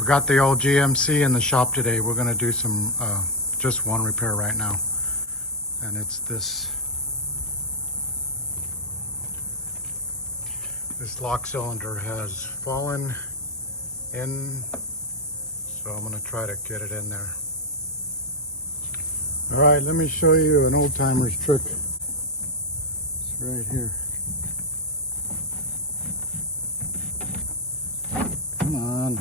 We got the old GMC in the shop today. We're gonna do some, just one repair right now. And it's this lock cylinder has fallen in, so I'm gonna try to get it in there. All right, let me show you an old timer's trick. It's right here. Come on.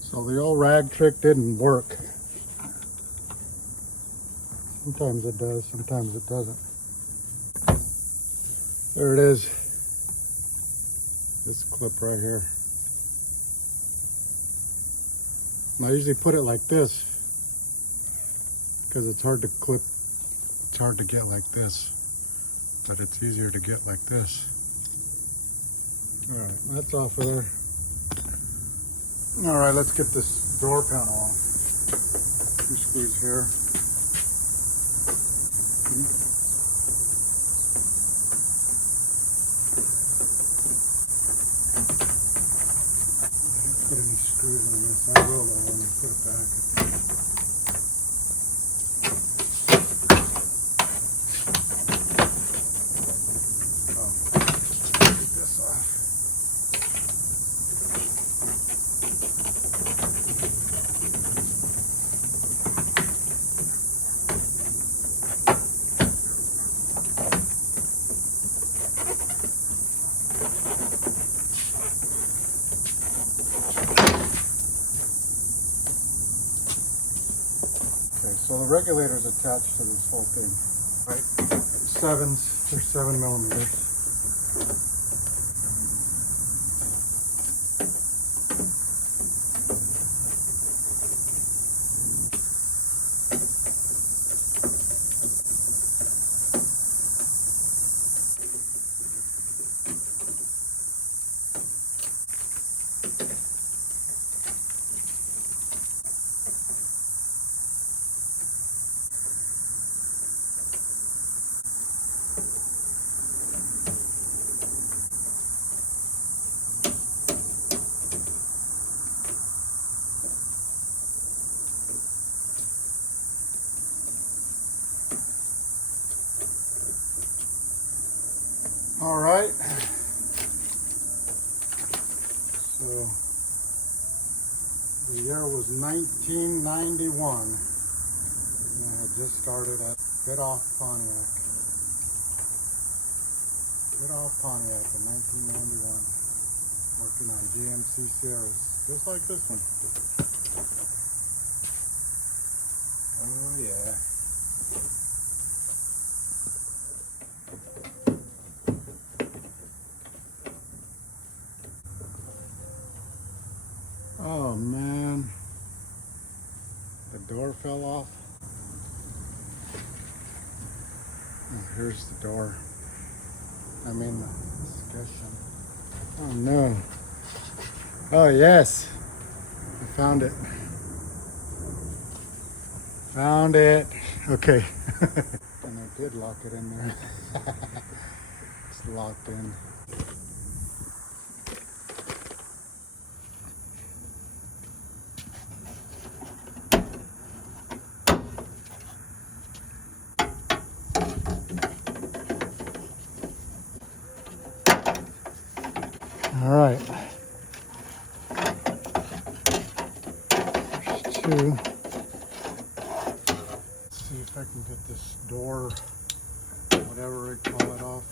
So the old rag trick didn't work. Sometimes it does, sometimes it doesn't. There it is. This clip right here. And I usually put it like this because it's hard to clip. It's hard to get like this, but it's easier to get like this. All right, that's off of there. All right, let's get this door panel off. 2 screws here. Put any screws on this. I will though when I put it back. Oh, get this off. So the regulator is attached to this whole thing, right? They're 7 millimeters. All right, so the year was 1991, and I had just started at Get Off Pontiac in 1991, working on GMC Sierras, just like this one. Oh yeah. Oh man, the door fell off. Oh, here's the door. I mean the discussion. Oh no. Oh yes, I found it. Found it. Okay. And I did lock it in there. It's locked in. All right. There's 2. Let's see if I can get this door, whatever we call it, off.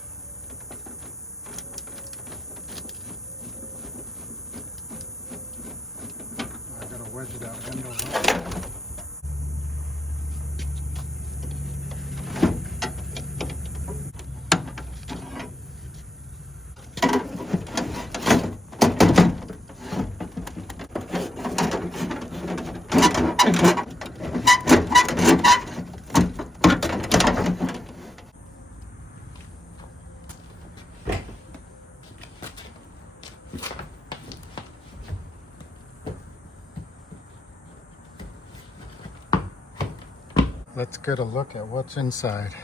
I gotta wedge that window up. Let's get a look at what's inside.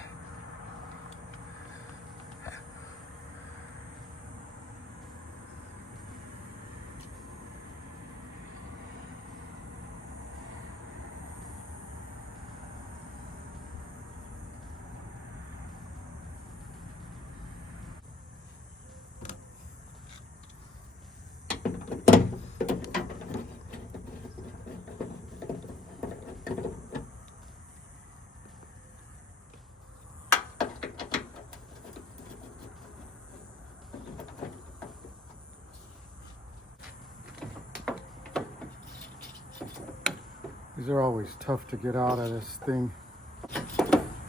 These are always tough to get out of this thing.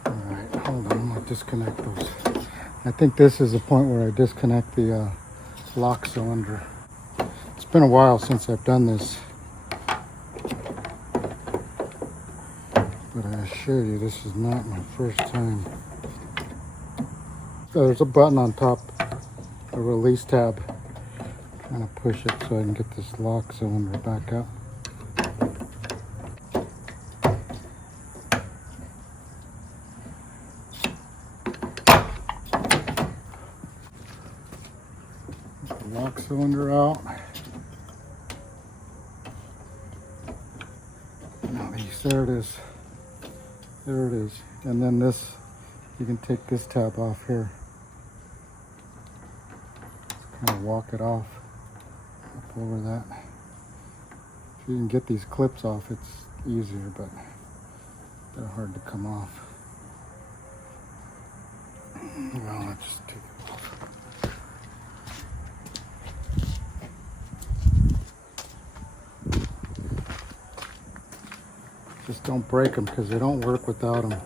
All right, hold on, I'm gonna disconnect those. I think this is the point where I disconnect the lock cylinder. It's been a while since I've done this, but I assure you this is not my first time. So there's a button on top, a release tab. I'm trying to push it so I can get this lock cylinder back up. Get the lock cylinder out. There it is. There it is. And then this, you can take this tab off here. Kind of walk it off. Up over that. If you can get these clips off, it's easier, but they're hard to come off. Well, let's just take it off. Just don't break them because they don't work without them.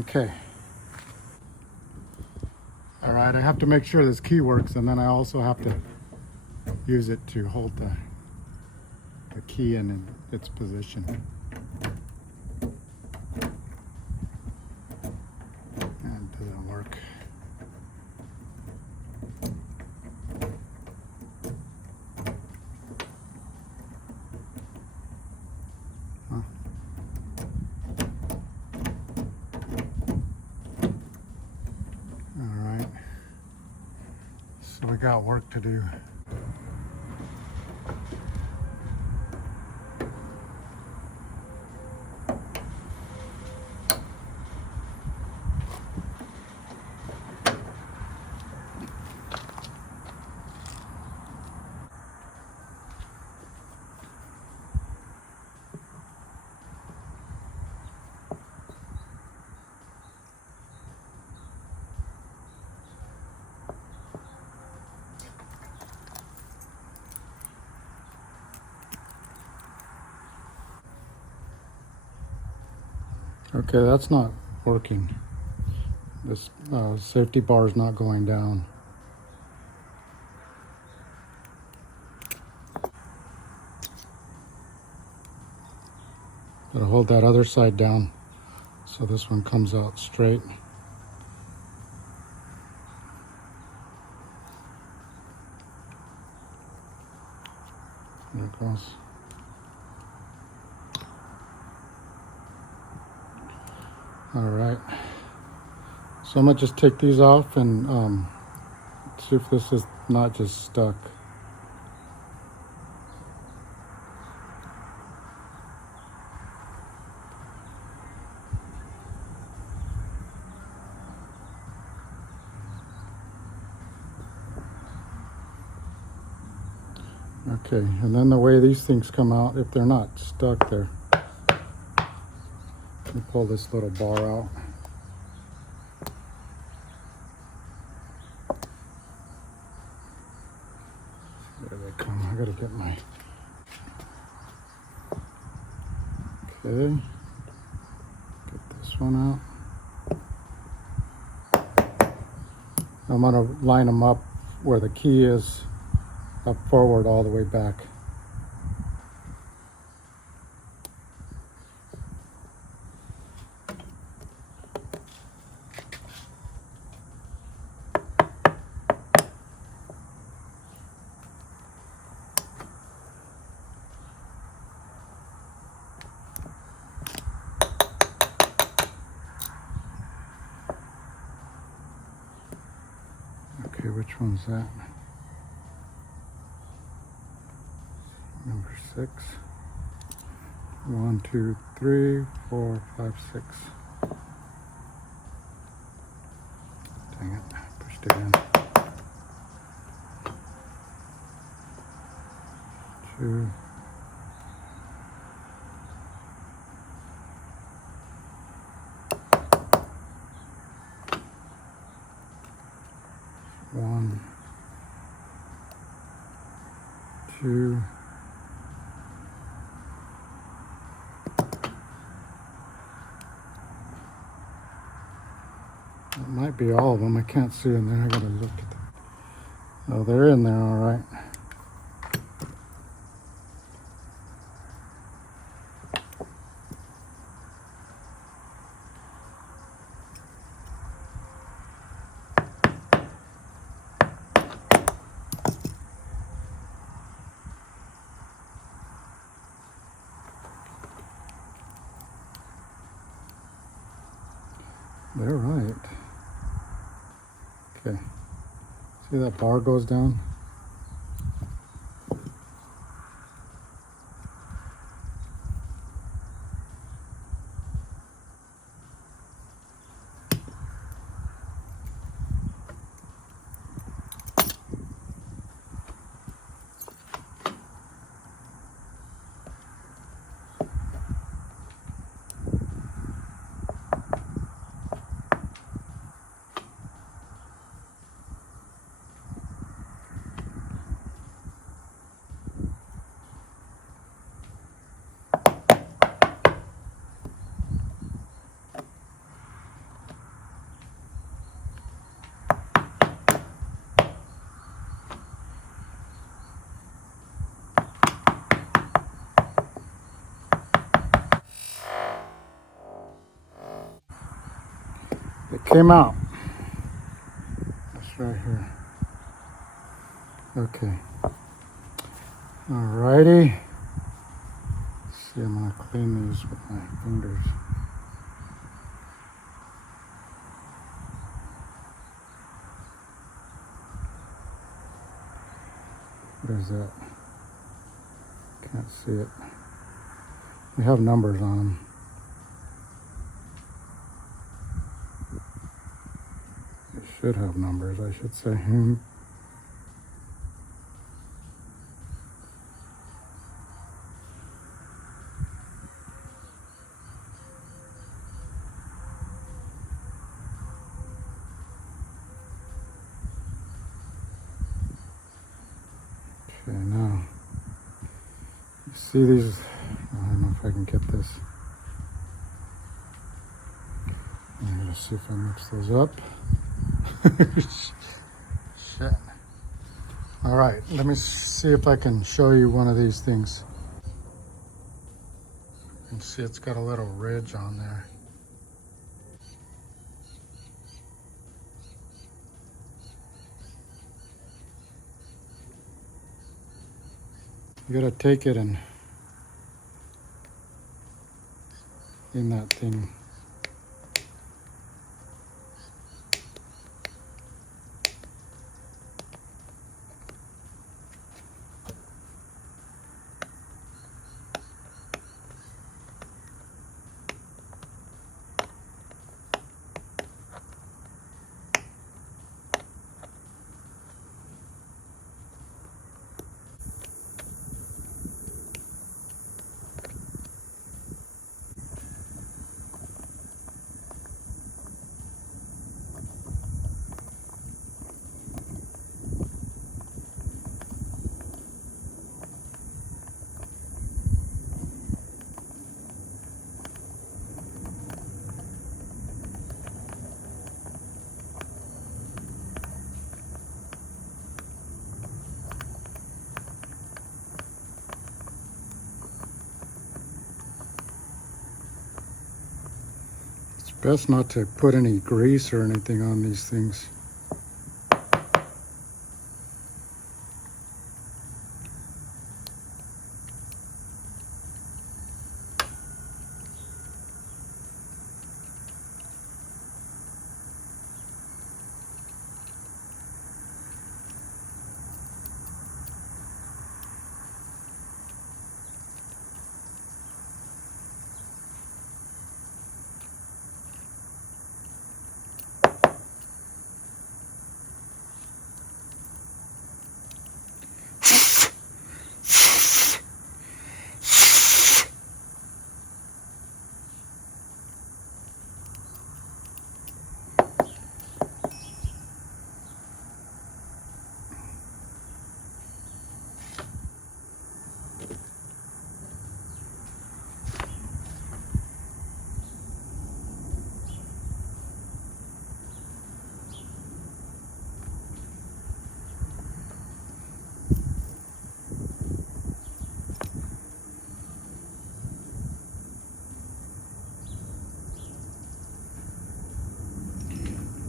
Okay. All right, I have to make sure this key works, and then I also have to use it to hold the key in its position. And it doesn't work. Huh. So we got work to do. Okay, that's not working. This safety bar is not going down. Gotta hold that other side down so this one comes out straight. There it goes. All right, so I'm gonna just take these off and see if this is not just stuck. Okay, and then the way these things come out, if they're not stuck there, you pull this little bar out. There they come. I gotta get my... Okay, get this one out. I'm gonna line them up where the key is, up forward all the way back. Okay, which one's that? Number 6. 1, 2, 3, 4, 5, 6. Dang it, pushed it in. 2. 1, 2. It might be all of them. I can't see in there. I gotta look at them. Oh, they're in there all right. They're right. Okay. See that bar goes down? It came out. That's right here. Okay. Alrighty. Let's see, I'm gonna clean these with my fingers. What is that? Can't see it. They have numbers on them. They should have numbers, I should say. Okay, now, you see these, I don't know if I can get this. I'm gonna see if I mix those up. Shit. All right, let me see if I can show you one of these things. You can see it's got a little ridge on there. You gotta take it and in that thing. Best not to put any grease or anything on these things.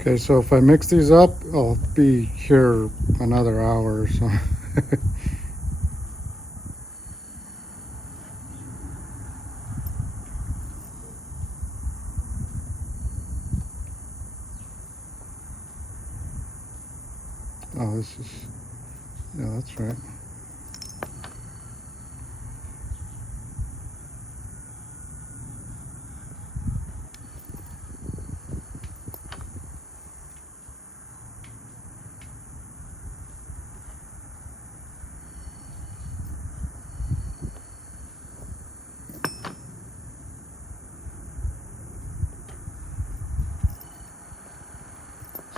Okay, so if I mix these up, I'll be here another hour or so. Oh, this is, yeah, that's right.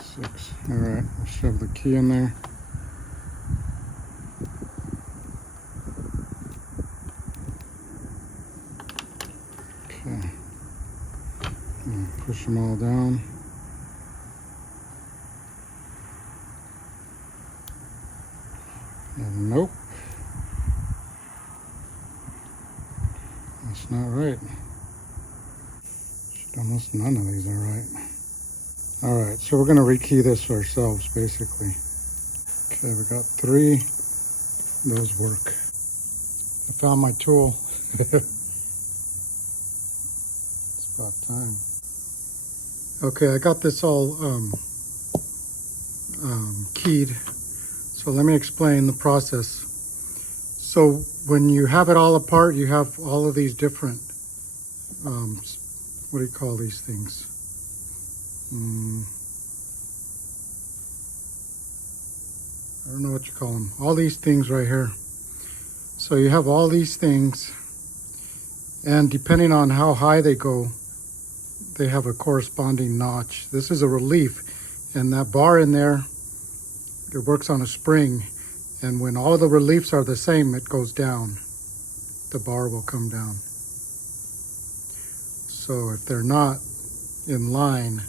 Six. All right, I'll shove the key in there. Okay. And push them all down. And nope. That's not right. Almost none of these are right. All right, so we're gonna rekey this ourselves, basically. Okay, we got 3. Those work. I found my tool. It's about time. Okay, I got this all keyed. So let me explain the process. So when you have it all apart, you have all of these different, what do you call these things? I don't know what you call them. All these things right here. So you have all these things, and depending on how high they go, they have a corresponding notch. This is a relief, and that bar in there, it works on a spring, and when all the reliefs are the same, it goes down. The bar will come down. So if they're not in line,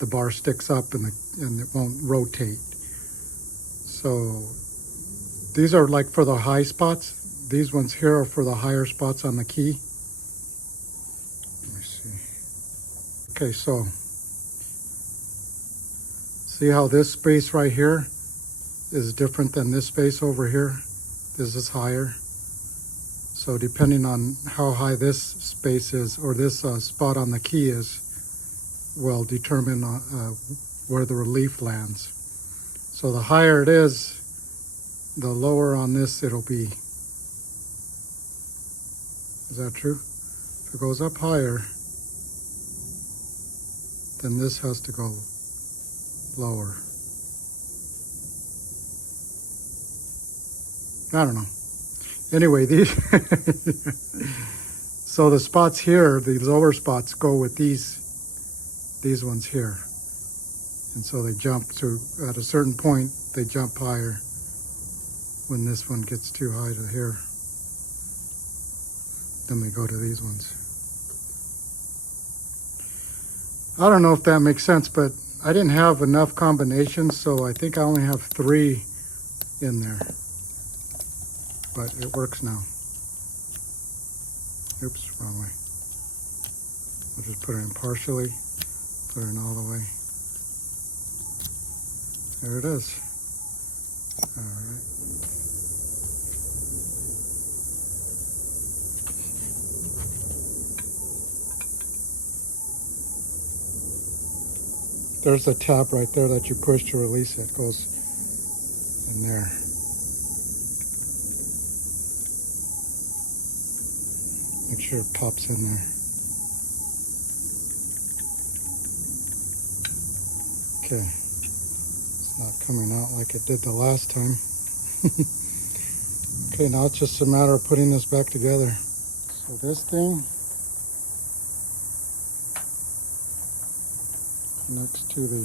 the bar sticks up and it won't rotate. So these are like for the high spots. These ones here are for the higher spots on the key. Let me see. Okay, so see how this space right here is different than this space over here? This is higher. So depending on how high this space is, or this spot on the key is, will determine where the relief lands. So the higher it is, the lower on this it'll be. Is that true? If it goes up higher, then this has to go lower. I don't know. Anyway, these so the spots here, the lower spots go with these ones here. And so they jump to, at a certain point, they jump higher when this one gets too high to here. Then they go to these ones. I don't know if that makes sense, but I didn't have enough combinations, so I think I only have 3 in there. But it works now. Oops, wrong way. I'll just put it in partially, put it in all the way. There it is. All right. There's a tab right there that you push to release it. It goes in there. Make sure it pops in there. Okay. It's not coming out like it did the last time. Okay, now it's just a matter of putting this back together. So this thing connects to the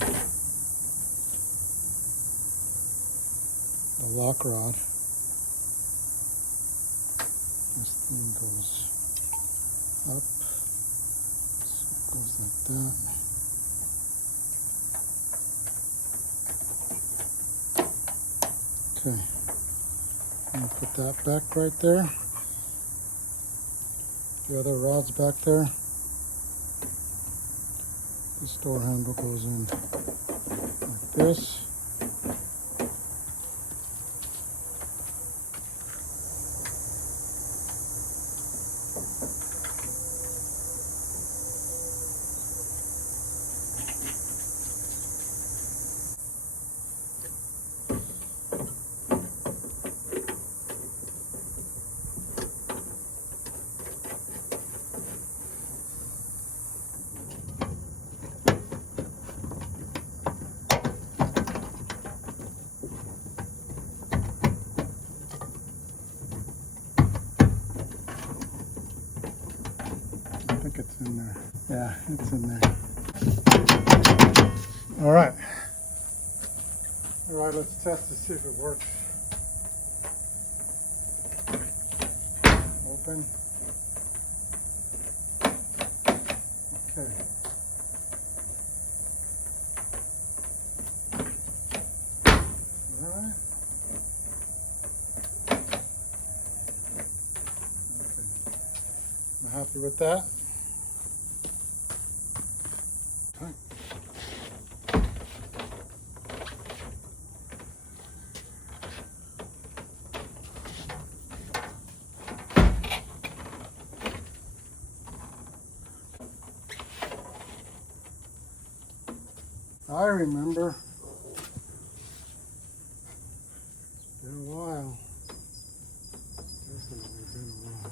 lock rod. This thing goes up, so it goes like that. Okay, I'm gonna put that back right there. The other rod's back there. The store handle goes in. this. I think it's in there. Yeah, it's in there. All right. All right, let's test to see if it works. Open. Okay. All right. Okay. I'm happy with that. Okay. I remember. It's been a while. Definitely been a while.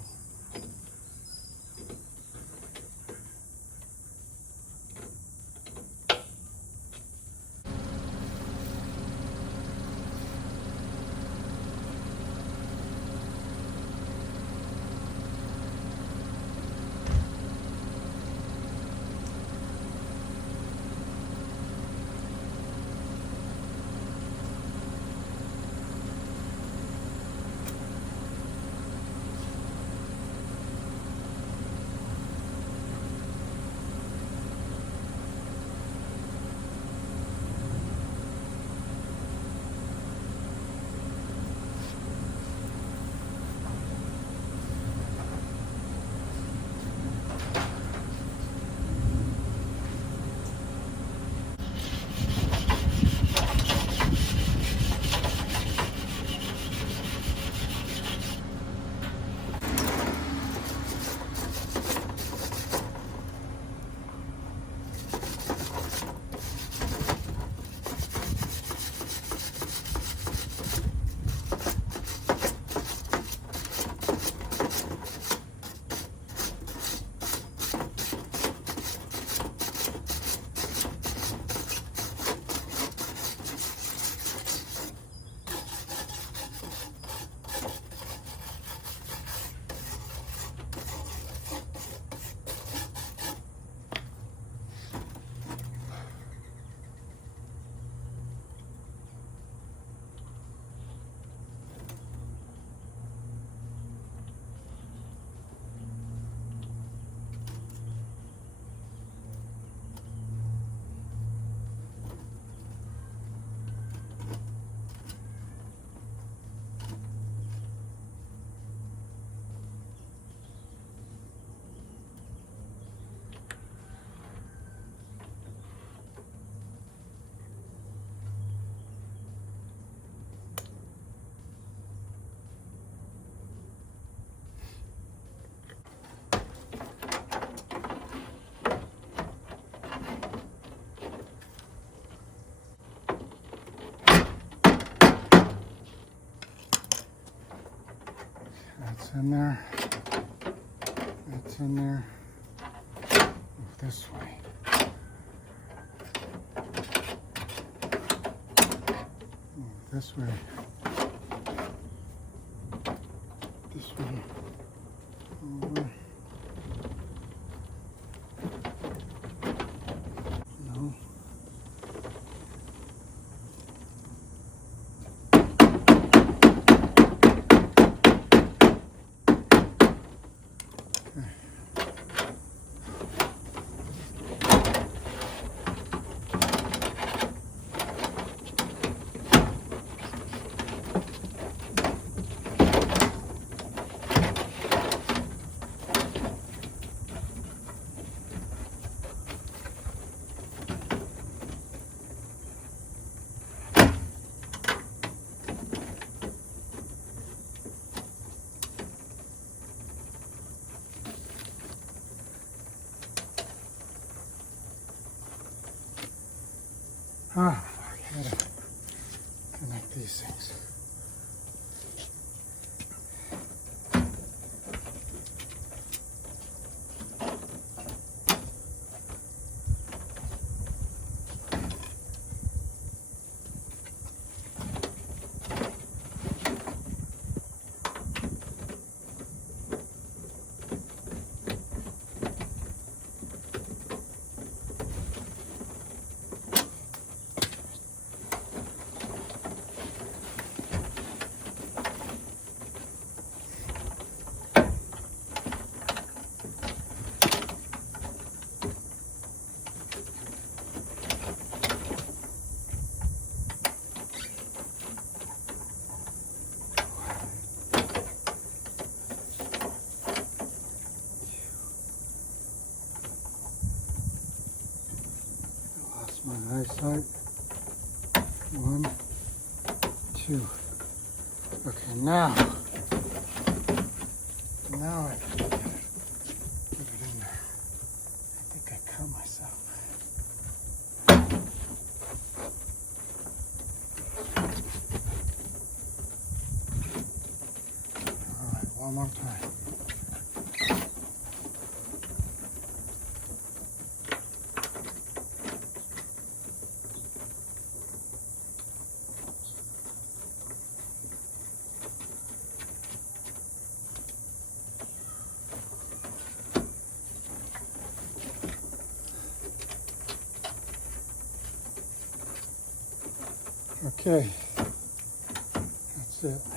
That's in there. That's in there. Move this way. Move this way. This one. Over. No. Ah, fuck, I gotta connect these things. My eyesight. 1, 2. Okay, now I can put it in there. I think I cut myself. All right, one more time. Okay, that's it.